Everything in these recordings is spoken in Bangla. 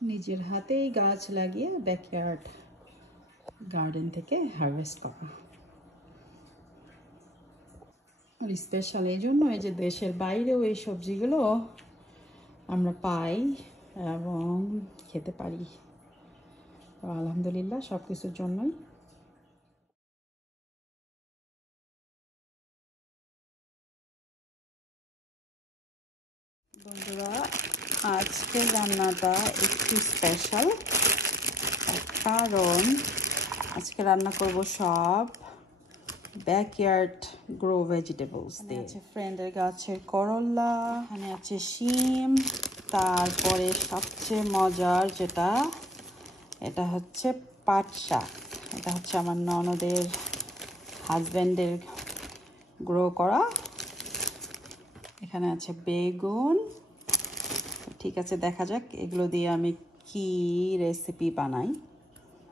নিজের হাতেই গাছ লাগিয়ে ব্যাকইয়ার্ড গার্ডেন থেকে হারভেস্ট করা। আর স্পেশাল এই জন্য এই যে দেশের বাইরেও এই সবজিগুলো আমরা পাই এবং খেতে পারি। আলহামদুলিল্লাহ সব কিছুর জন্যই। বন্ধুরা, আজকের রান্নাটা একটু স্পেশাল, কারণ আজকে রান্না করব সব ব্যাকইয়ার্ড গ্রো ভেজিটেবলস দিয়ে। আছে ফ্রেন্ডের গাছের করলা, এখানে আছে শিম, তারপরে সবচেয়ে মজার যেটা, এটা হচ্ছে পাট শাক। এটা হচ্ছে আমার ননদের হাজব্যান্ডের গ্রো করা। এখানে আছে বেগুন। ঠিক আছে, দেখা যাক এগুলো দিয়ে আমি কি রেসিপি বানাই।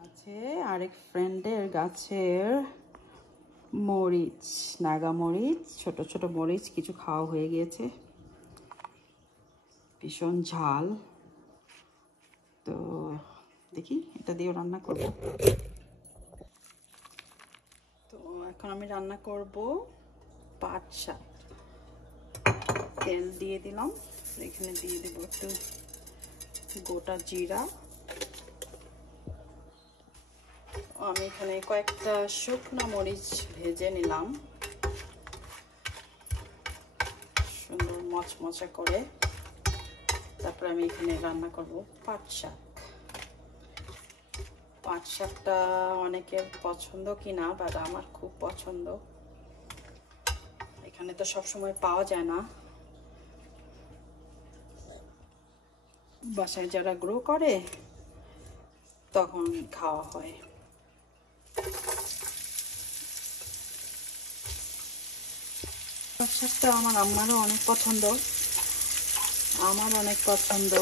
আছে আরেক ফ্রেন্ডের গাছের মরিচ, নাগা মরিচ, ছোট ছোট মরিচ, কিছু খাওয়া হয়ে গিয়েছে, ভীষণ ঝাল। তো দেখি এটা দিয়েও রান্না করব। তো এখন আমি রান্না করব পাট শাক। তেল দিয়ে দিলাম, এখানে দিয়ে দেবো একটু গোটা জিরা। আমি এখানে কয়েকটা শুকনো মরিচ ভেজে নিলাম সুন্দর মচমচে করে। তারপর আমি এখানে রান্না করব পাট শাক। পাট শাকটা অনেকের পছন্দ কিনা, বাট আমার খুব পছন্দ। এখানে তো সবসময় পাওয়া যায় না, বাসায় যারা গ্রো করে তখন খাওয়া হয়। পাট শাকটা আমার আম্মারও অনেক পছন্দ, আমার অনেক পছন্দ।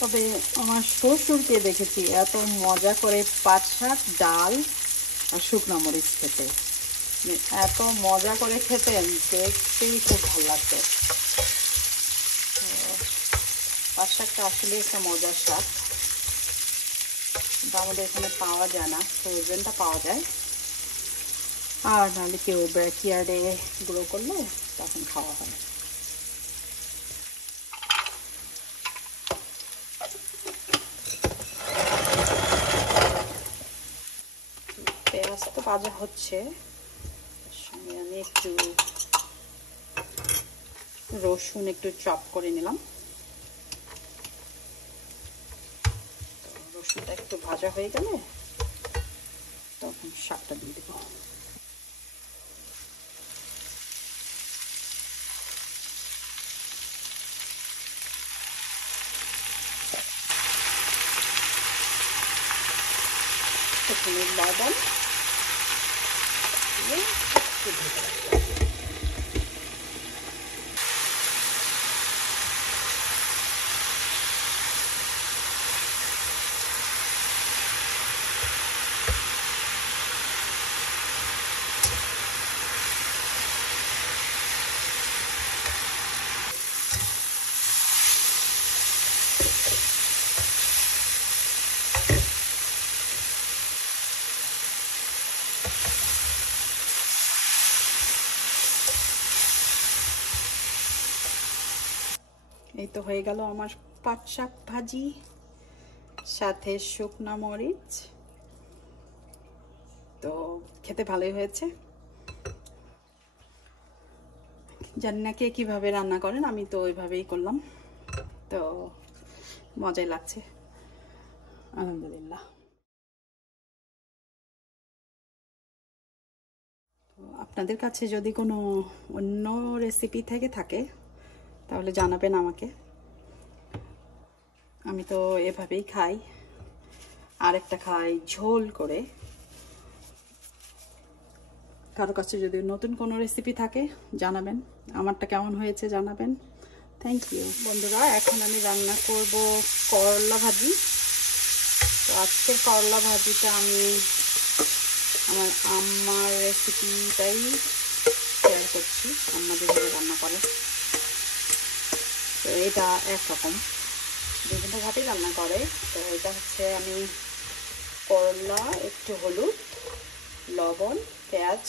তবে আমার শ্বশুরকে দেখেছি এত মজা করে পাট শাক, ডাল আর শুকনো মরিচ খেতে, এত মজা করে খেতেন, দেখতেই খুব ভালো লাগতো। পাট শাকটা আসলে একটা মজার শাক, আমাদের এখানে পাওয়া যায় না, ফ্রোজেনটা পাওয়া যায়। আর নাহলে কেউ ব্যাকইয়ার্ডে গ্রো করলে তখন খাওয়া হয়। পেঁয়াজ তো ভাজা হচ্ছে, সঙ্গে আমি একটু রসুন একটু চপ করে নিলাম। রসুনটা একটু ভাজা হয়ে গেলে তখন শাকটা দিয়ে দেবো। এখানে লবণ এই তো হয়ে গেল আমার পাট শাক ভাজি, সাথে শুকনা মরিচ। তো খেতে ভালোই হয়েছে। জানি না কে কিভাবে রান্না করেন, আমি তো ওইভাবেই করলাম। তো মজাই লাগছে, আলহামদুলিল্লাহ। আপনাদের কাছে যদি কোনো অন্য রেসিপি থেকে থাকে তাহলে জানাবেন আমাকে। আমি তো এভাবেই খাই, আরেকটা খাই ঝোল করে। কারো কাছে যদি নতুন কোনো রেসিপি থাকে জানাবেন, আমারটা কেমন হয়েছে জানাবেন। Thank you. বন্ধুরা, এখন আমি রান্না করব করলা ভাজি। তো আজকের করলা ভাজিটা আমি আমার আম্মার রেসিপিটাই শেয়ার করছি, আম্মা যেভাবে রান্না করে। তো এটা একরকম, বিভিন্ন ভাবেই রান্না করে। তো এটা হচ্ছে আমি করলা, একটু হলুদ, লবণ, পেঁয়াজ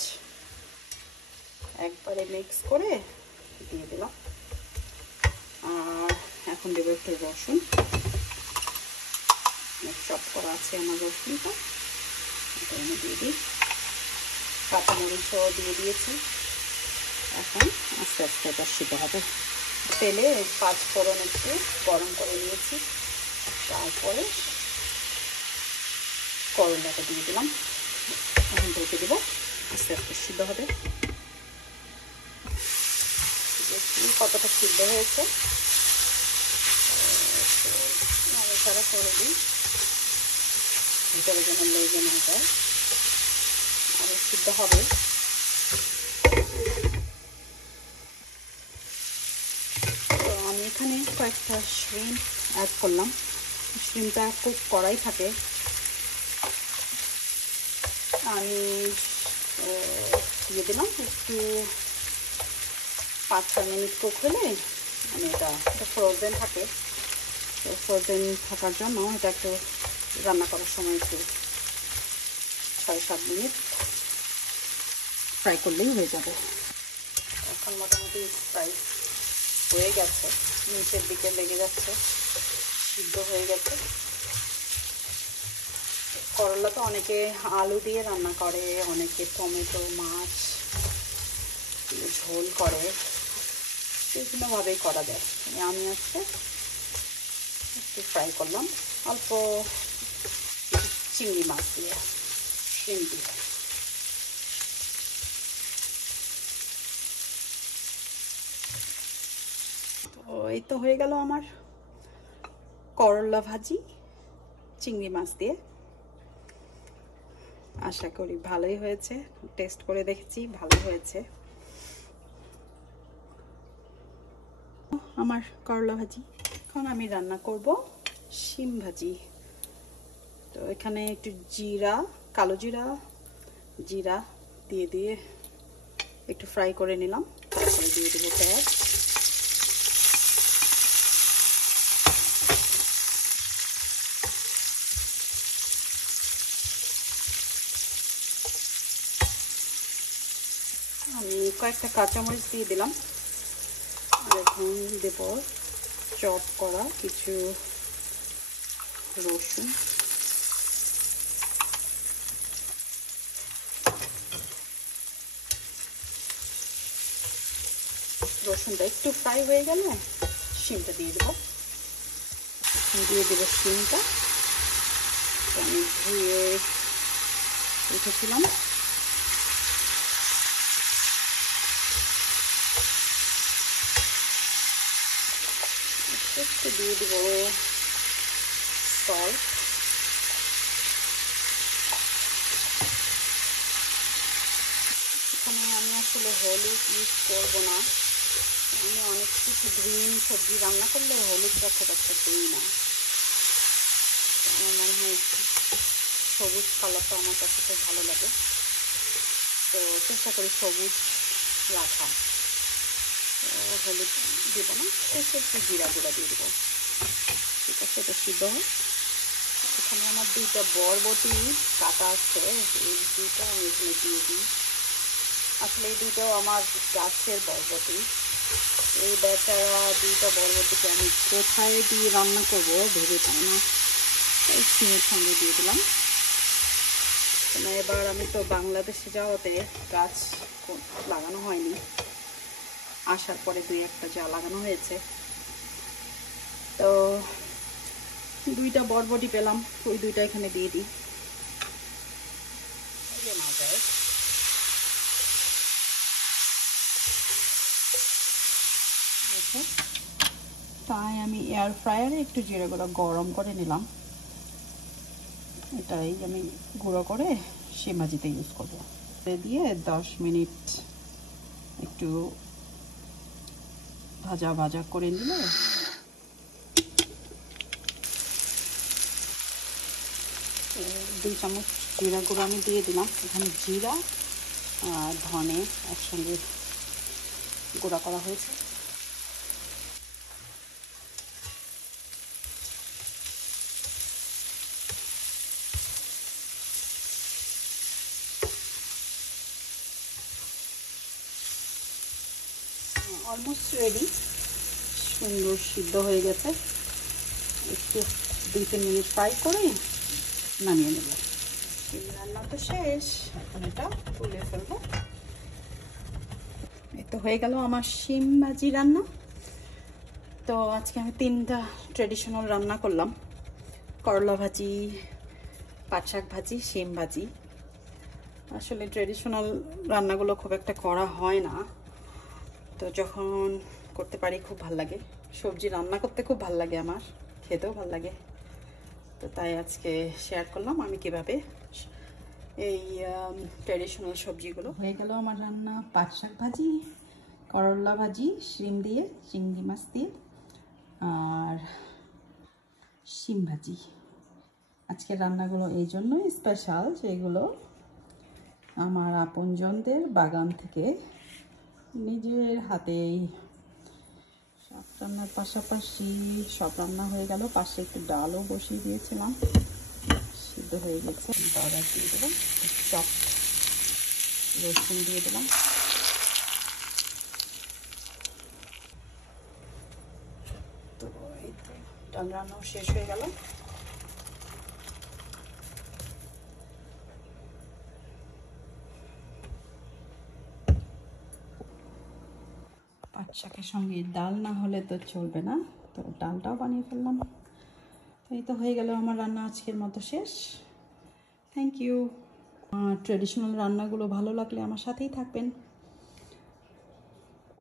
একবারে মিক্স করে দিয়ে দিলাম। আর এখন দেবো একটু রসুন, চপ করা আছে আমার রসুনটা, এটা আমি দিয়ে দিই। কাঁচামরিচও দিয়ে দিয়েছি। এখন আস্তে আস্তে এটা সিদ্ধ হবে। তেলে 5 ফোড়ন একটু গরম করে নিয়েছি, তারপরে করলাটা দিয়ে দিলাম। এখন ঢেকে দেবো, আস্তে আস্তে সিদ্ধ হবে। দেখি কতটা সিদ্ধ হয়েছে, নাড়াচাড়া করে দিই ভিতরে যেন লেগে না যায়, আরও সিদ্ধ হবে। তো আমি এখানে কয়েকটা শ্রিম্প অ্যাড করলাম। শ্রিম্পটা কুক করাই থাকে। আমি দিয়ে দিলাম একটু 5-6 মিনিট কুক হলে আমি এটা ফ্রোজেন থাকে, তো ফ্রোজেন থাকার জন্য এটা একটু রান্না করার সময় একটু 6-7 মিনিট ফ্রাই করলেই হয়ে যাবে। এখন মোটামুটি ফ্রাই হয়ে গেছে, নিচের দিকে লেগে যাচ্ছে, সিদ্ধ হয়ে গেছে। করলা তো অনেকে আলু দিয়ে রান্না করে, অনেকে টমেটো মাছ ঝোল করে, বিভিন্নভাবেই করা যায়। আমি আজকে একটু ফ্রাই করলাম অল্প চিংড়ি মাছ দিয়ে, শিম দিয়ে। তো এই তো হয়ে গেল আমার করলা ভাজি চিংড়ি মাছ দিয়ে। আশা করি ভালোই হয়েছে, টেস্ট করে দেখেছি ভালো হয়েছে। আমার করলা ভাজি। এখন আমি রান্না করব শিম ভাজি। তো এখানে একটু জিরা, কালো জিরা, জিরা দিয়ে একটু ফ্রাই করে নিলাম। তারপরে দিয়ে দেবো পেঁয়াজ, আমি কয়েকটা কাঁচামরিচ দিয়ে দিলাম। আর এখন দেব চপ করা কিছু রসুন, রসুনটা একটু ফ্রাই হয়ে গেলে শিমটা দিয়ে দেবো। দিয়ে দেবো শিমটা, আমি ধুয়ে রেখেছিলাম। একটু দিয়ে দেবো সল্ট, এখানে আমি আসলে হলুদ ইউজ করবো না। আমি অনেক কিছু গ্রিন সবজি রান্না করলে হলুদটা খুব একটা দিই না। আমার মনে হয় সবুজ কালারটা আমার কাছে খুব ভালো লাগে, তো চেষ্টা করি সবুজ রাখা। হলুদ দেব না, একটু জিরা গুঁড়া দিয়ে দেবো। ঠিক আছে, এটা সিদ্ধ হয়। এখানে আমার 2টা বরবটি কাটা আছে, এই 2টা আমি এখানে দিয়ে দিই। আসলে এই 2টাও আমার গাছের বরবটি। এই বেচারা 2টা বরবটিকে আমি কোথায় দিয়ে রান্না করবো ভেবে পাই না, এই সিমের সঙ্গে দিয়ে দিলাম। এবার আমি তো বাংলাদেশে যাওয়াতে গাছ লাগানো হয়নি, আসার পরে 2-1টা যা লাগানো হয়েছে। তো 2টা বরবটি পেলাম, ওই 2টা এখানে দিয়ে দিই। তাই আমি এয়ার ফ্রায়ারে একটু জিরে গুঁড়ো গরম করে নিলাম। এটাই আমি গুঁড়ো করে শিম ভাজিতে ইউজ করবো। দিয়ে 10 মিনিট একটু ভাজা ভাজা করে নিলে 2 চামচ জিরা গুঁড়ো আমি দিয়ে দিলাম। এখানে জিরা আর ধনে একসঙ্গে গুঁড়া করা হয়েছে। অলমোস্ট রেডি, সুন্দর সিদ্ধ হয়ে গেছে। একটু 2-3 মিনিট ফ্রাই করে নামিয়ে নেব। শিম রান্না তো শেষ, এখন এটা তুলে ফেলবো। এই তো হয়ে গেল আমার শিম ভাজি রান্না। তো আজকে আমি 3টা ট্রেডিশনাল রান্না করলাম, করলা ভাজি, পাট শাক ভাজি, শিম ভাজি। আসলে ট্রেডিশনাল রান্নাগুলো খুব একটা করা হয় না, তো যখন করতে পারি খুব ভাল লাগে। সবজি রান্না করতে খুব ভাল লাগে, আমার খেতেও ভাল লাগে। তো তাই আজকে শেয়ার করলাম আমি কিভাবে এই ট্রেডিশনাল সবজিগুলো। হয়ে গেল আমার রান্না, পাট শাক ভাজি, করলা ভাজি শিম দিয়ে, চিংড়ি মাছ দিয়ে, আর শিম ভাজি। আজকের রান্নাগুলো এই জন্যই স্পেশাল যেগুলো আমার আপনজনদের বাগান থেকে নিজের হাতেই। সব রান্নার পাশাপাশি সব রান্না হয়ে গেল, পাশে একটু ডালও বসিয়ে দিয়েছিলাম, সিদ্ধ হয়ে গেছে। বাগার দিয়ে দিলাম, চপ রসুন দিয়ে দিলাম। তো এই তো ডাল রান্নাও শেষ হয়ে গেল। পাট শাকের সঙ্গে ডাল না হলে তো চলবে না, তো ডালটাও বানিয়ে ফেললাম। এই তো হয়ে গেল আমার রান্না আজকের মতো শেষ। Thank you. ট্রেডিশনাল রান্নাগুলো ভালো লাগলে আমার সাথেই থাকবেন।